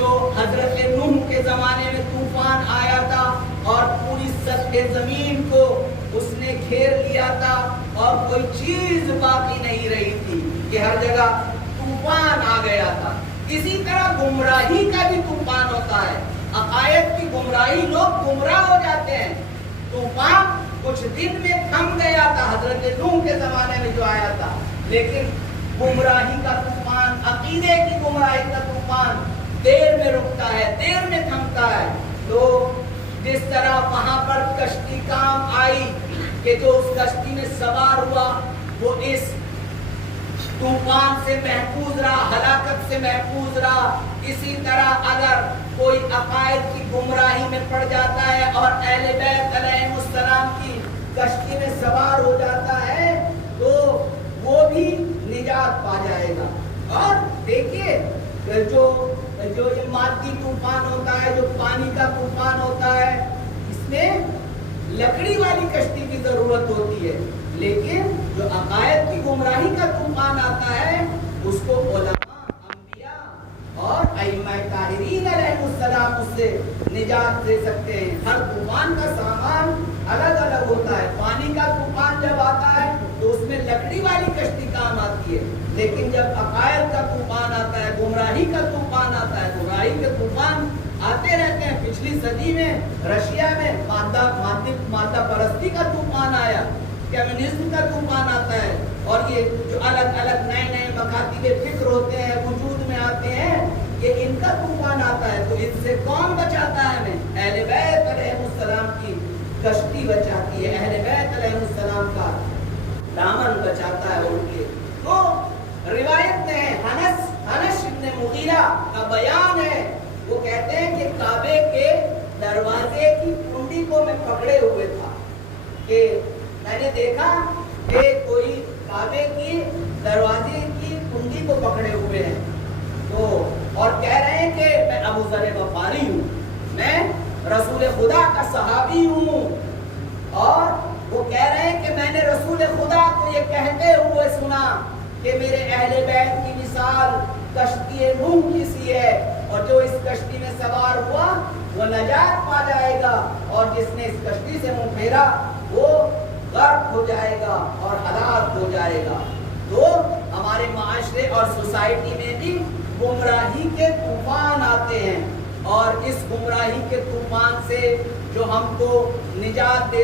جو حضرت نوح کے زمانے میں طوفان آیا تھا اور پوری سطح زمین کو اس نے گھیر لیا تھا اور کوئی چیز باقی نہیں رہی تھی کہ ہر جگہ طوفان آ گیا تھا، اسی طرح گمراہی کا بھی طوفان ہوتا ہے۔ عقائد کی گمراہی، لوگ گمراہ ہو جاتے ہیں۔ طوفان کچھ دن میں تھم گیا تھا حضرت نوح کے زمانے میں جو آیا تھا، لیکن گمراہی کا طوفان، عقیدے کی گمراہی کا طوفان دیر میں رکتا ہے، دیر میں تھمتا ہے۔ تو جس طرح وہاں پر کشتی کام آئی کہ جو اس کشتی میں سوار ہوا وہ اس طوفان سے محفوظ رہا، ہلاکت سے محفوظ رہا، اسی طرح اگر کوئی عقائد کی گمراہی میں پڑ جاتا ہے اور اہل بیت علیہم السلام کی کشتی میں سوار ہو جاتا ہے تو وہ بھی نجات پا جائے گا۔ اور دیکھیے جو یہ مادی طوفان ہوتا ہے، جو پانی کا طوفان ہوتا ہے، اس میں لکڑی والی کشتی کی ضرورت ہوتی ہے، لیکن جو عقائد کی گمراہی کا طوفان آتا ہے اس کو علماء، انبیاء اور ائمہ طاہرین علیہ السلام اس سے نجات دے سکتے ہیں۔ ہر طوفان کا سامان الگ الگ ہوتا ہے۔ پانی کا طوفان جب آتا ہے تو اس میں لکڑی والی کشتی کام آتی ہے، لیکن جب عقائد کا طوفان آتا ہے، گمراہی کا طوفان آتا ہے، گمراہی کے طوفان آتے رہتے ہیں۔ پچھلی صدی میں رشیا میں مادہ پرستی کا طوفان آیا، کمیونزم کا طوفان آتا ہے، اور یہ جو الگ الگ نئے نئے مکاتب فکر ہوتے ہیں وجود میں آتے ہیں، یہ ان کا طوفان آتا ہے۔ تو ان سے کون بچاتا ہے ہمیں؟ اہل بیت علیہ السلام کی کشتی بچاتی ہے، اہل بیت علیہ السلام کا دامن بچاتا ہے ان کے۔ تو روایت میں انس ابن مغیرہ کا بیان ہے، وہ کہتے ہیں کہ کعبے کے دروازے کی کنڈی کو میں پکڑے ہوئے تھا، کہ میں نے دیکھا کہ کوئی کعبے کی دروازے کی کنڈی کو پکڑے ہوئے ہیں، تو اور کہہ رہے ہیں کہ میں ابو ذر غفاری ہوں، میں رسول خدا کا صحابی ہوں، اور وہ کہہ رہے ہیں کہ میں نے رسول خدا کو یہ کہتے ہوئے سنا کہ میرے اہل بیت کی مثال کشتی نوح کی سی ہے، اور جو اس کشتی میں سوار ہوا وہ نجات پا جائے گا، اور جس نے اس کشتی سے منہ پھیرا وہ غرق ہو جائے گا اور ہلاک ہو جائے گا۔ تو ہمارے معاشرے اور سوسائٹی میں بھی گمراہی کے طوفان آتے ہیں، اور اس گمراہی کے طوفان سے جو ہم کو نجات دے